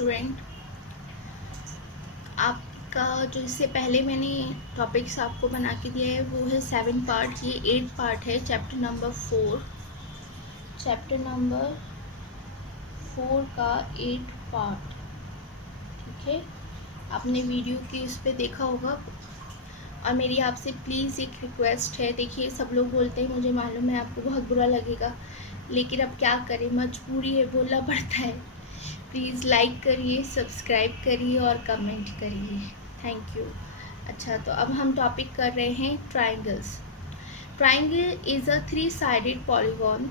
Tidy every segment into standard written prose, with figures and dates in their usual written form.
Student, आपका जो इससे पहले मैंने टॉपिक्स आपको बना के दिया है वो है 7 पार्ट, ये 8 पार्ट है चैप्टर नंबर 4 का 8 पार्ट। ठीक है, आपने वीडियो की उस पर देखा होगा। और मेरी आपसे प्लीज़ एक रिक्वेस्ट है, देखिए सब लोग बोलते हैं, मुझे मालूम है आपको बहुत बुरा लगेगा, लेकिन अब क्या करें, मजबूरी है, बोलना पड़ता है। प्लीज़ लाइक करिए, सब्सक्राइब करिए और कमेंट करिए, थैंक यू। अच्छा, तो अब हम टॉपिक कर रहे हैं triangles. Triangle is a 3-sided polygon.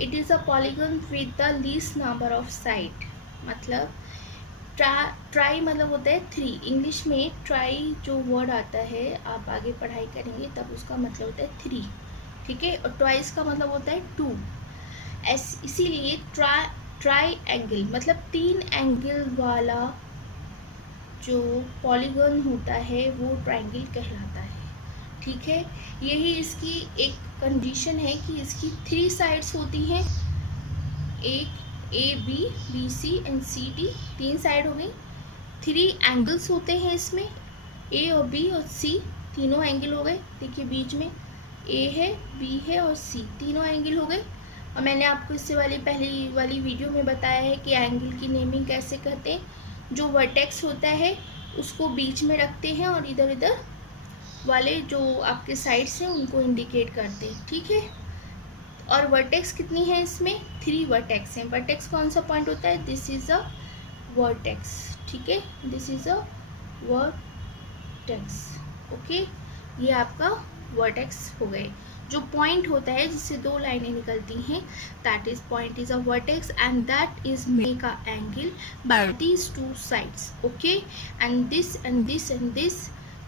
It is a polygon with the least number of side. मतलब ट्राई मतलब होता है 3। इंग्लिश में ट्राई जो वर्ड आता है, आप आगे पढ़ाई करेंगे तब उसका मतलब होता है 3। ठीक है, और ट्वाइस का मतलब होता है 2। इसीलिए ट्राई एंगल मतलब 3 एंगल वाला जो पॉलीगॉन होता है वो ट्राइंगल कहलाता है। ठीक है, यही इसकी एक कंडीशन है कि इसकी 3 साइड्स होती हैं, एक B C and C D, 3 side हो गई। 3 एंगल्स होते हैं इसमें, ए और बी और सी, तीनों एंगल हो गए। देखिए बीच में ए है, बी है और सी, तीनों एंगल हो गए। और मैंने आपको इससे पहली वाली वीडियो में बताया है कि एंगल की नेमिंग कैसे करते हैं। जो वर्टेक्स होता है उसको बीच में रखते हैं और इधर इधर वाले जो आपके साइड्स हैं उनको इंडिकेट करते हैं। ठीक है, और वर्टेक्स कितनी है इसमें? 3 वर्टेक्स हैं। वर्टेक्स कौन सा पॉइंट होता है? This is a vertex. ठीक है, this is a vertex. Okay, ये आपका वर्टेक्स हो गए। जो पॉइंट होता है जिससे 2 लाइनें निकलती हैं, that is point is a vertex and that is make a angle by these 2 sides. Okay, and this and this and this,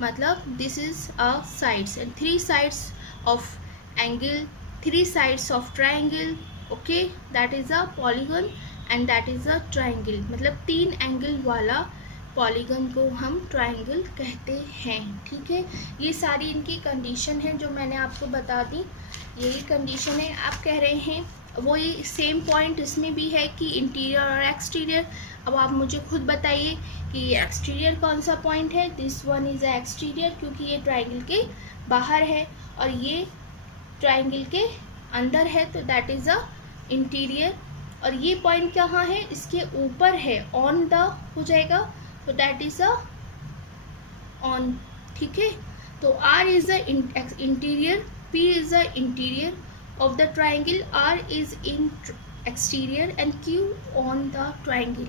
मतलब this is a sides and 3 sides of angle, 3 sides of triangle. Okay, that is a polygon and that is a triangle। मतलब 3 angle वाला polygon को हम triangle कहते हैं। ठीक है, ये सारी इनकी कंडीशन है जो मैंने आपको बता दी, यही कंडीशन है। आप कह रहे हैं वो ये सेम पॉइंट इसमें भी है कि इंटीरियर और एक्सटीरियर। अब आप मुझे खुद बताइए कि एक्सटीरियर कौन सा पॉइंट है? This one is a exterior, क्योंकि ये ट्राइंगल के बाहर है, और ये ट्राइंगल के अंदर है, तो दैट इज अ इंटीरियर। और ये पॉइंट कहाँ है? इसके ऊपर है, ऑन द हो जाएगा, तो दैट इज अ ऑन। ठीक है, तो R is the interior, P is the interior of the triangle, R is in exterior and Q on the triangle.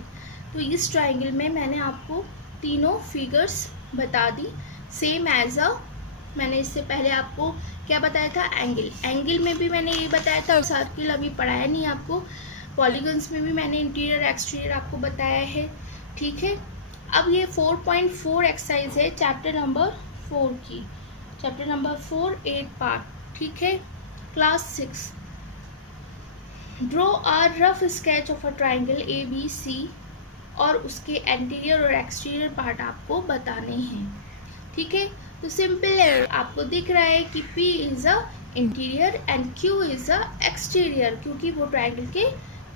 तो इस ट्राइंगल में मैंने आपको तीनों फिगर्स बता दी, सेम एज अ, मैंने इससे पहले आपको क्या बताया था? एंगल में भी मैंने ये बताया था, सर्किल अभी पढ़ाया नहीं आपको। पॉलीगन्स में भी मैंने इंटीरियर एक्सटीरियर आपको बताया है। ठीक है, अब ये 4.4 एक्सरसाइज है चैप्टर नंबर 4 की, चैप्टर नंबर 4 8 पार्ट। ठीक है, class 6। Draw a rough sketch of a triangle A B C, और उसके एंटीरियर और एक्सटीरियर पार्ट आपको बताने हैं। ठीक है, तो सिंपल है, आपको दिख रहा है कि P is a interior and Q is a exterior, क्योंकि वो ट्राइंगल के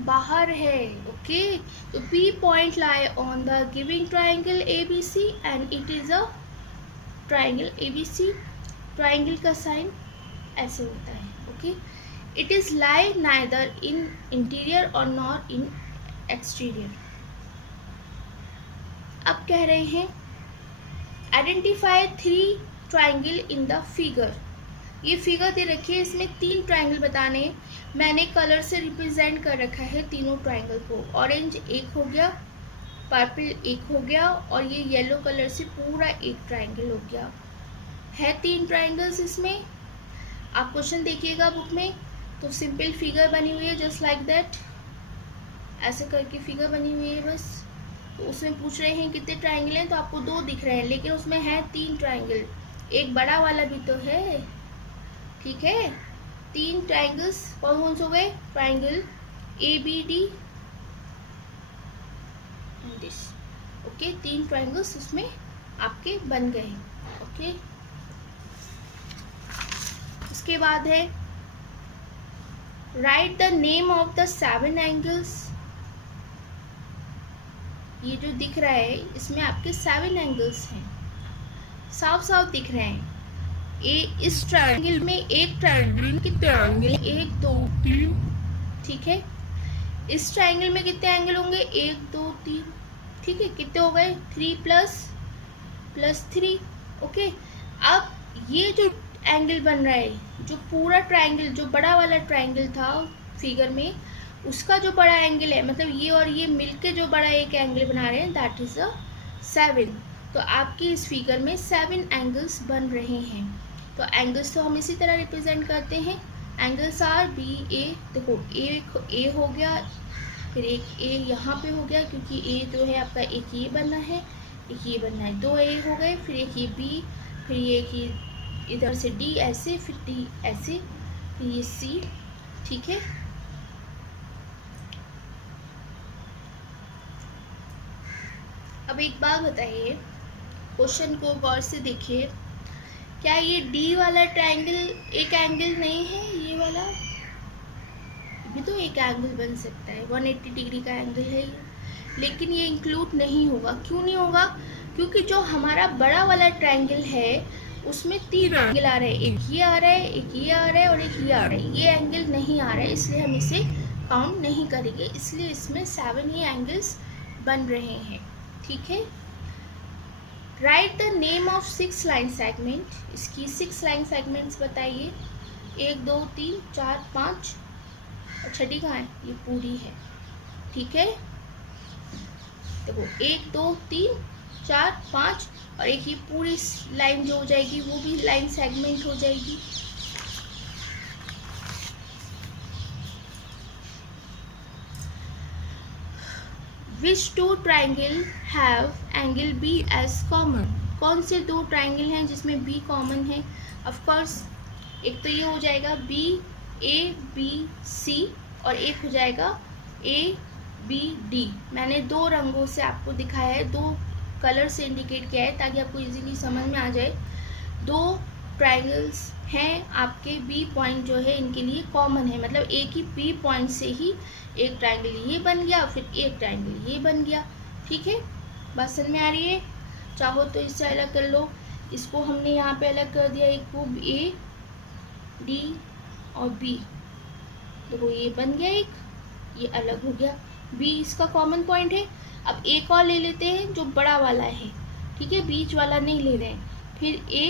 बाहर है। ओके, तो P point lie on the giving triangle ABC and it is a triangle ABC। Triangle का साइन ऐसे होता है। Okay, it is lie neither in interior और नॉट इन एक्सटीरियर। अब कह रहे हैं identify 3 triangle in the figure. ये फिगर दे रखी है, इसमें 3 ट्राइंगल बताने। मैंने कलर से रिप्रेजेंट कर रखा है तीनों ट्राइंगल को। ऑरेंज एक हो गया, पर्पल एक हो गया, और ये येलो कलर से पूरा एक ट्राइंगल हो गया। है 3 ट्राइंगल्स इसमें। आप क्वेश्चन देखिएगा बुक में, तो सिंपल फिगर बनी हुई है, जस्ट लाइक दैट, ऐसे करके फिगर बनी हुई है बस। तो उसमें पूछ रहे हैं कितने ट्राइंगल हैं, तो आपको 2 दिख रहे हैं, लेकिन उसमें है 3 ट्राइंगल, एक बड़ा वाला भी तो है। ठीक है, 3 ट्राइंगल्स कौन कौन से हो गए? Triangle ABD and this. Okay, 3 triangles उसमें आपके बन गए। ओके, उसके बाद है right the name of the 7 angles. ये जो दिख रहा है इसमें आपके 7 एंगल्स हैं, साफ साफ दिख रहे हैं। इस ट्रायंगल में एक ट्रायंगल कितने एंगल, 1 2 3, ठीक है। इस ट्रायंगल में कितने एंगल होंगे, 1 2 3, ठीक है। कितने हो गए, 3 प्लस 3, ओके। अब ये जो एंगल बन रहा है, जो पूरा ट्रायंगल, जो बड़ा वाला ट्रायंगल था फिगर में, उसका जो बड़ा एंगल है, मतलब ये और ये मिलके जो बड़ा एक एंगल बना रहे हैं, दैट इज अ 7। तो आपकी इस फिगर में 7 एंगल्स बन रहे हैं। तो एंगल्स तो हम इसी तरह रिप्रेजेंट करते हैं, एंगल्स आर बी ए। देखो ए हो गया, फिर एक ए यहाँ पे हो गया, क्योंकि ए जो है आपका एक ये बनना है, एक ये बनना है, 2 ए हो गए, फिर एक ये बी, फिर ये कि इधर से डी ऐसे, फिर डी ऐसे, फिर ये सी, ठीक है। अब एक बात बताइए, क्वेश्चन को गौर से देखिए, क्या ये डी वाला ट्रायंगल एक एंगल नहीं है, ये वाला भी तो एक एंगल बन सकता है, 180 डिग्री का एंगल है ये, लेकिन ये इंक्लूड नहीं होगा। क्यों नहीं होगा, क्योंकि जो हमारा बड़ा वाला ट्रायंगल है उसमें 3 एंगल आ रहे हैं, एक ये आ रहा है, एक ये आ रहा है और एक ये आ रहा है। ये एंगल नहीं आ रहा है, इसलिए हम इसे काउंट नहीं करेंगे, इसलिए इसमें 7 ही एंगल्स बन रहे हैं, ठीक है। Right the name of 6 line segment, इसकी 6 लाइन सेगमेंट्स बताइए, 1 2 3 4 5, और छठी कहाँ है, ये पूरी है, ठीक है। देखो 1 2 3 4 5, और एक ये पूरी लाइन जो हो जाएगी वो भी लाइन सेगमेंट हो जाएगी। Which 2 triangle have angle B as common? कौन से 2 ट्राइंगल हैं जिसमें B कॉमन है? ऑफ कोर्स एक तो ये हो जाएगा B A B C, और एक हो जाएगा A B D। मैंने 2 रंगों से आपको दिखाया है, 2 कलर से इंडिकेट किया है ताकि आपको इजीली समझ में आ जाए। 2 ट्राइंगल्स हैं आपके, B पॉइंट जो है इनके लिए कॉमन है, मतलब एक ही B पॉइंट से ही एक ट्राइंगल ये बन गया, फिर एक ट्राइंगल ये बन गया, ठीक है। बात समझ में आ रही है? चाहो तो इससे अलग कर लो, इसको हमने यहाँ पे अलग कर दिया, एक को A D और B, देखो ये बन गया, एक ये अलग हो गया, B इसका कॉमन पॉइंट है। अब एक और ले लेते हैं जो बड़ा वाला है, ठीक है, बीच वाला नहीं ले रहे हैं, फिर A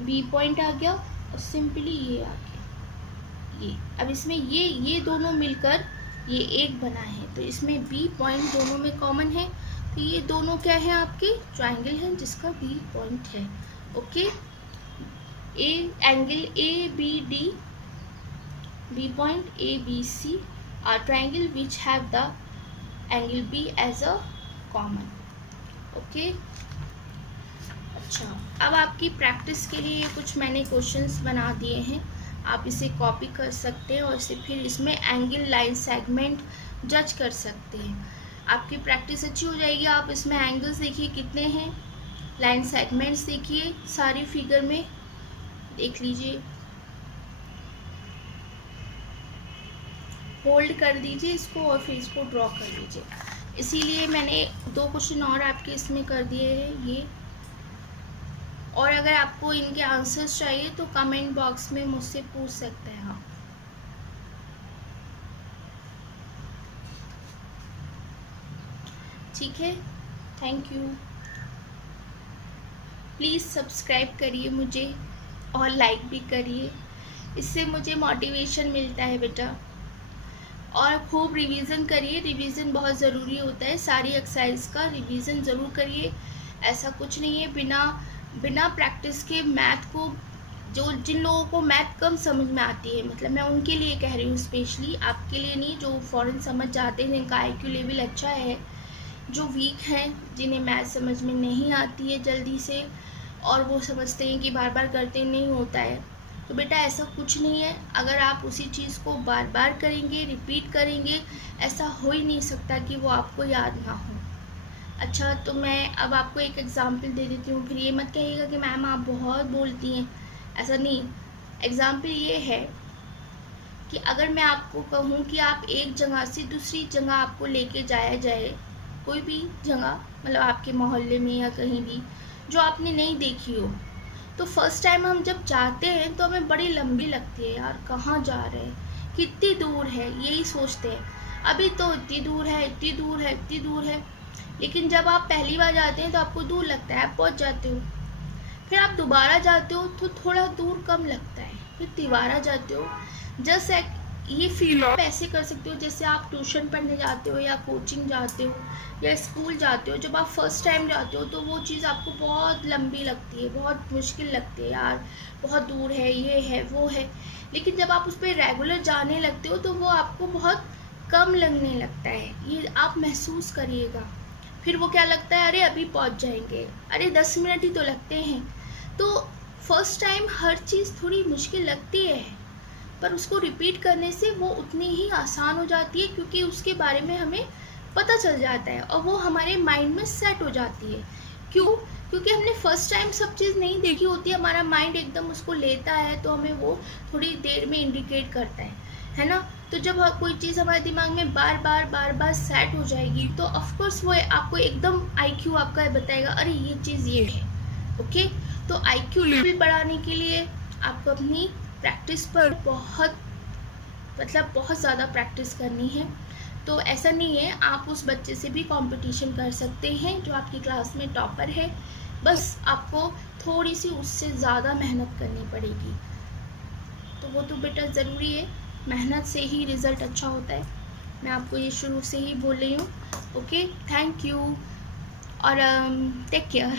B पॉइंट आ गया और सिंपली ये आ गया ये। अब इसमें ये दोनों मिलकर ये एक बना है, तो इसमें B पॉइंट दोनों में कॉमन है, तो ये दोनों क्या है, आपके ट्राइंगल हैं जिसका B पॉइंट है, okay. A angle A B D, B point A B C are triangle which have the angle B as a common, okay. अच्छा, अब आपकी प्रैक्टिस के लिए कुछ मैंने क्वेश्चंस बना दिए हैं, आप इसे कॉपी कर सकते हैं और इसे फिर इसमें एंगल लाइन सेगमेंट जज कर सकते हैं। आपकी प्रैक्टिस अच्छी हो जाएगी। आप इसमें एंगल्स देखिए कितने हैं, लाइन सेगमेंट्स देखिए, सारी फिगर में देख लीजिए, होल्ड कर दीजिए इसको और फिर इसको ड्रॉ कर लीजिए। इसीलिए मैंने 2 क्वेश्चन और आपके इसमें कर दिए हैं ये, और अगर आपको इनके आंसर्स चाहिए तो कमेंट बॉक्स में मुझसे पूछ सकते हैं आप। ठीक है, थैंक यू। प्लीज़ सब्सक्राइब करिए मुझे और लाइक भी करिए, इससे मुझे मोटिवेशन मिलता है बेटा। और खूब रिवीजन करिए, रिवीजन बहुत ज़रूरी होता है, सारी एक्सरसाइज का रिवीजन ज़रूर करिए। ऐसा कुछ नहीं है बिना प्रैक्टिस के मैथ को, जिन लोगों को मैथ कम समझ में आती है, मतलब मैं उनके लिए कह रही हूँ, स्पेशली आपके लिए नहीं, जो फ़ौरन समझ जाते हैं, जिनका IQ लेवल अच्छा है, जो वीक हैं, जिन्हें मैथ समझ में नहीं आती है जल्दी से, और वो समझते हैं कि बार बार करते नहीं होता है, तो बेटा ऐसा कुछ नहीं है। अगर आप उसी चीज़ को बार बार करेंगे, रिपीट करेंगे, ऐसा हो ही नहीं सकता कि वो आपको याद ना हो। अच्छा, तो मैं अब आपको एक एग्ज़ाम्पल दे देती हूँ, फिर ये मत कहिएगा कि मैम आप बहुत बोलती हैं, ऐसा नहीं। एग्ज़ाम्पल ये है कि अगर मैं आपको कहूँ कि आप एक जगह से दूसरी जगह आपको लेके जाया जाए, कोई भी जगह, मतलब आपके मोहल्ले में या कहीं भी, जो आपने नहीं देखी हो, तो फर्स्ट टाइम हम जब जाते हैं तो हमें बड़ी लंबी लगती है, यार कहाँ जा रहे हैं, कितनी दूर है, यही सोचते हैं अभी तो इतनी दूर है, इतनी दूर है, इतनी दूर है। लेकिन जब आप पहली बार जाते हैं तो आपको दूर लगता है, आप पहुँच जाते हो। फिर आप दोबारा जाते हो तो थोड़ा दूर कम लगता है, फिर दोबारा जाते हो। जस्ट ये फील आप ऐसे कर सकते हो जैसे आप ट्यूशन पढ़ने जाते हो या कोचिंग जाते हो या स्कूल जाते हो। जब आप फर्स्ट टाइम जाते हो तो वो चीज़ आपको बहुत लंबी लगती है, बहुत मुश्किल लगती है, यार बहुत दूर है, ये है वो है। लेकिन जब आप उस पर रेगुलर जाने लगते हो तो वो आपको बहुत कम लगने लगता है, ये आप महसूस करिएगा। फिर वो क्या लगता है, अरे अभी पहुंच जाएंगे, अरे 10 मिनट ही तो लगते हैं। तो फर्स्ट टाइम हर चीज़ थोड़ी मुश्किल लगती है, पर उसको रिपीट करने से वो उतनी ही आसान हो जाती है, क्योंकि उसके बारे में हमें पता चल जाता है और वो हमारे माइंड में सेट हो जाती है। क्यों? क्योंकि हमने फर्स्ट टाइम सब चीज़ नहीं देखी होती, हमारा माइंड एकदम उसको लेता है तो हमें वो थोड़ी देर में इंडिकेट करता है ना। तो जब कोई चीज़ हमारे दिमाग में बार बार सेट हो जाएगी तो ऑफकोर्स वो आपको एकदम IQ आपका बताएगा, अरे ये चीज़ ये है। ओके, तो IQ लेवल बढ़ाने के लिए आपको अपनी प्रैक्टिस पर बहुत ज़्यादा प्रैक्टिस करनी है। तो ऐसा नहीं है, आप उस बच्चे से भी कंपटीशन कर सकते हैं जो आपकी क्लास में टॉपर है, बस आपको थोड़ी सी उससे ज़्यादा मेहनत करनी पड़ेगी। तो वो तो बेटा ज़रूरी है, मेहनत से ही रिज़ल्ट अच्छा होता है, मैं आपको ये शुरू से ही बोल रही हूँ। ओके, थैंक यू और टेक केयर।